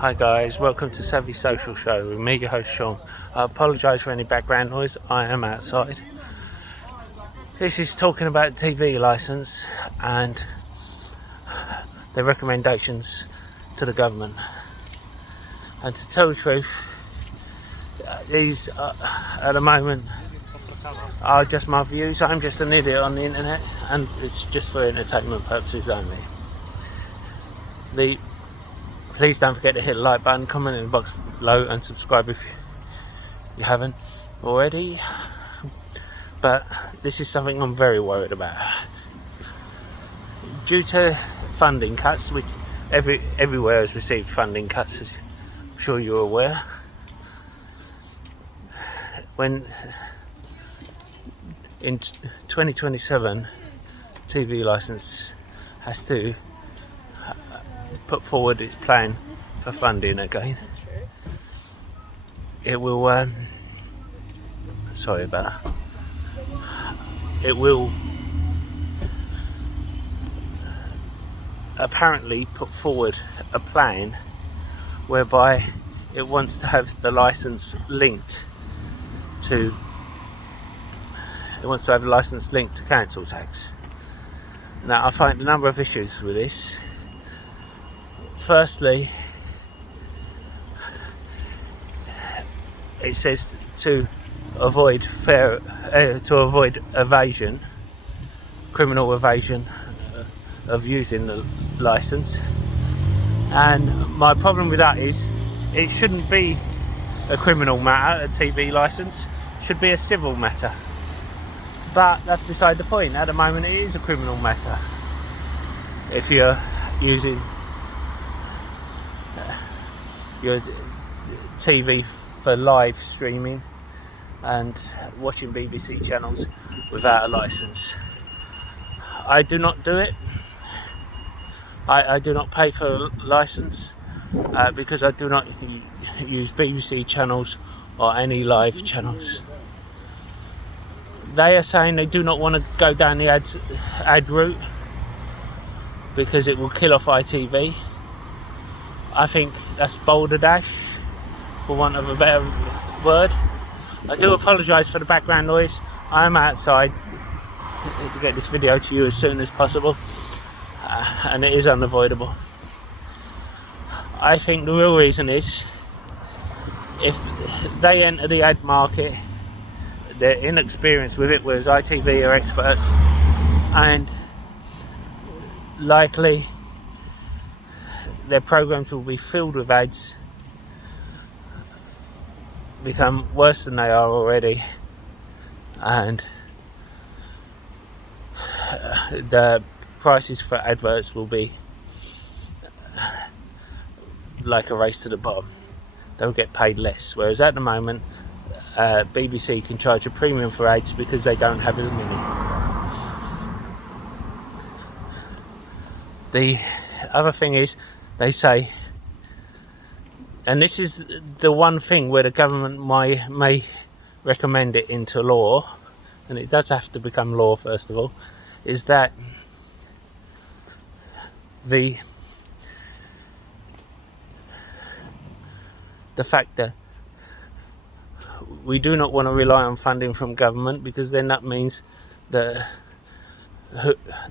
Hi guys, welcome to Savvy Social Show with me, your host Sean. I apologise for any background noise, I am outside. This is talking about TV licence and the recommendations to the government. And to tell the truth, these at the moment are just my views. I'm just an idiot on the internet and it's just for entertainment purposes only. Please don't forget to hit the like button, comment in the box below and subscribe if you haven't already. But this is something I'm very worried about. Due to funding cuts, which everywhere has received funding cuts, as I'm sure you're aware. When in 2027 TV licence has to put forward its plan for funding again, it will sorry about that, it will apparently put forward a plan whereby it wants to have the license linked to council tax. Now I find a number of issues with this. Firstly, it says to avoid evasion, criminal evasion of using the license. And my problem with that is it shouldn't be a criminal matter. A TV license should be a civil matter. But that's beside the point. At the moment it is a criminal matter if you're using your TV for live streaming and watching BBC channels without a license. I do not do it. I do not pay for a license because I do not use BBC channels or any live channels. They are saying they do not want to go down the ad route because it will kill off ITV. I think that's balderdash, for want of a better word. I do apologise for the background noise. I am outside to get this video to you as soon as possible, and it is unavoidable. I think the real reason is if they enter the ad market, they're inexperienced with it, whereas ITV are experts, and likely their programs will be filled with ads, become worse than they are already, and the prices for adverts will be like a race to the bottom. They'll get paid less, whereas at the moment BBC can charge a premium for ads because they don't have as many. The other thing is, they say, and this is the one thing where the government may recommend it into law, and it does have to become law first of all, is that the fact that we do not want to rely on funding from government, because then that means that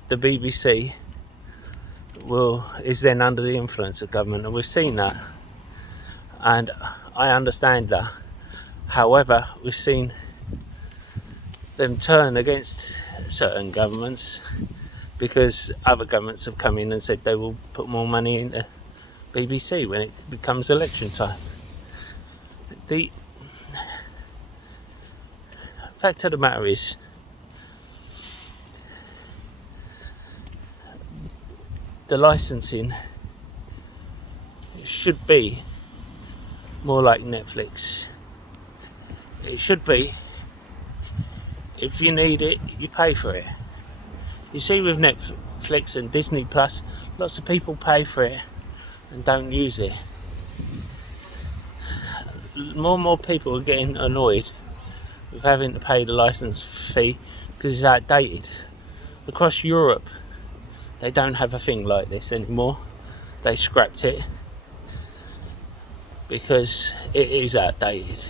the BBC is then under the influence of government, and we've seen that, and I understand that. However, we've seen them turn against certain governments because other governments have come in and said they will put more money into BBC when it becomes election time. The fact of the matter is, the licensing should be more like Netflix. It should be, if you need it, you pay for it. You see, with Netflix and Disney Plus, lots of people pay for it and don't use it. More and more people are getting annoyed with having to pay the license fee because it's outdated. Across Europe, they don't have a thing like this anymore. They scrapped it. because it is outdated.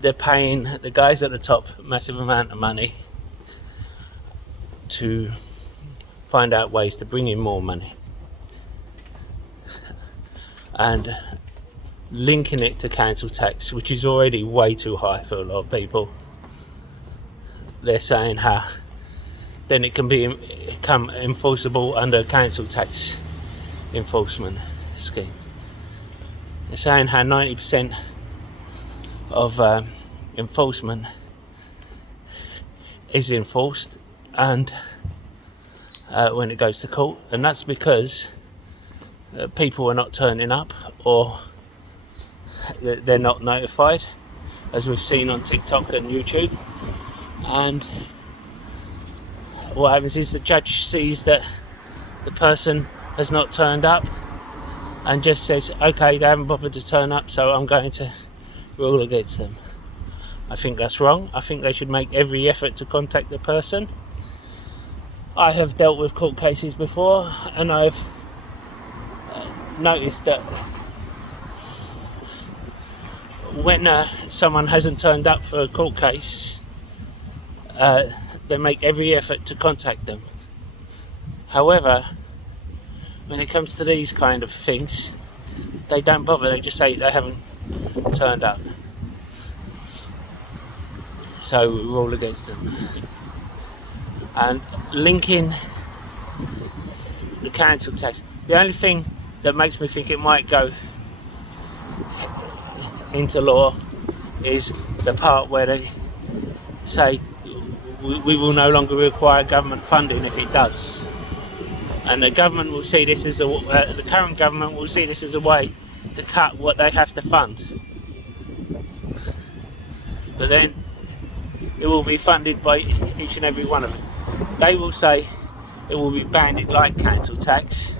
They're paying the guys at the top a massive amount of money to find out ways to bring in more money, and linking it to council tax, which is already way too high for a lot of people. They're saying how then it can become enforceable under a council tax enforcement scheme. They're saying how 90% of enforcement is enforced, and when it goes to court, and that's because people are not turning up, or they're not notified, as we've seen on TikTok and YouTube. And what happens is the judge sees that the person has not turned up and just says, okay, they haven't bothered to turn up, so I'm going to rule against them. I think that's wrong. I think they should make every effort to contact the person. I have dealt with court cases before, and I've noticed that when someone hasn't turned up for a court case, they make every effort to contact them. However, when it comes to these kind of things, they don't bother. They just say they haven't turned up, so we rule against them. And linking the council tax, the only thing that makes me think it might go into law is the part where they say we will no longer require government funding if it does, and the government will see this as the current government will see this as a way to cut what they have to fund, but then it will be funded by each and every one of them. They will say it will be banded like council tax,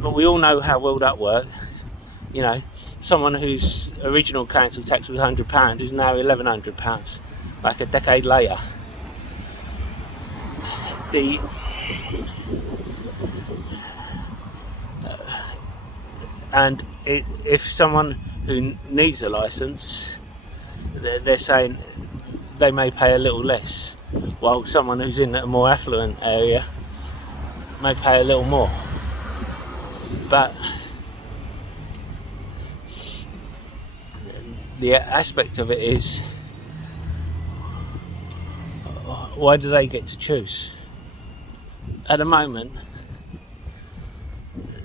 but we all know how well that works. You know, someone whose original council tax was £100 is now £1,100, like a decade later. And if someone who needs a licence, they're saying they may pay a little less, while someone who's in a more affluent area may pay a little more. But the aspect of it is, why do they get to choose? At the moment,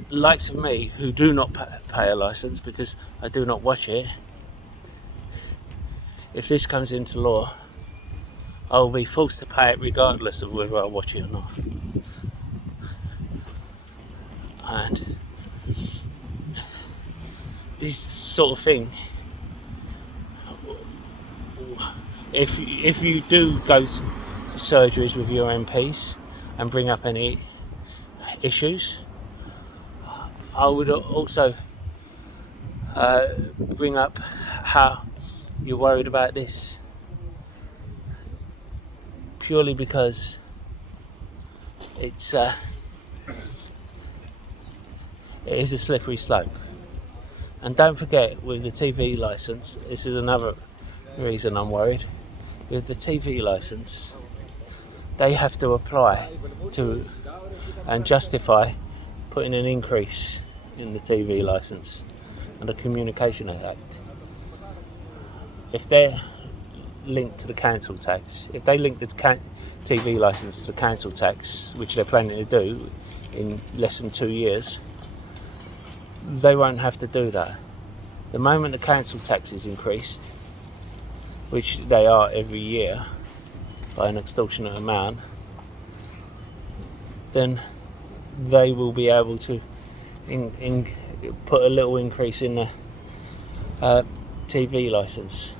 likes of me who do not pay a licence because I do not watch it, if this comes into law, I will be forced to pay it regardless of whether I watch it or not. And this sort of thing, if you do go to surgeries with your MPs and bring up any issues, I would also bring up how you're worried about this, purely because it is a slippery slope. And don't forget, with the TV licence, this is another reason I'm worried. With the TV licence, they have to apply to and justify putting an increase in the TV licence under Communication Act. If they're linked to the council tax, if they link the TV licence to the council tax, which they're planning to do in less than 2 years, they won't have to do that. The moment the council tax is increased, which they are every year by an extortionate amount, then they will be able to put a little increase in the TV licence.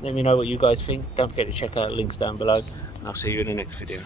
Let me know what you guys think. Don't forget to check out links down below, and I'll see you in the next video.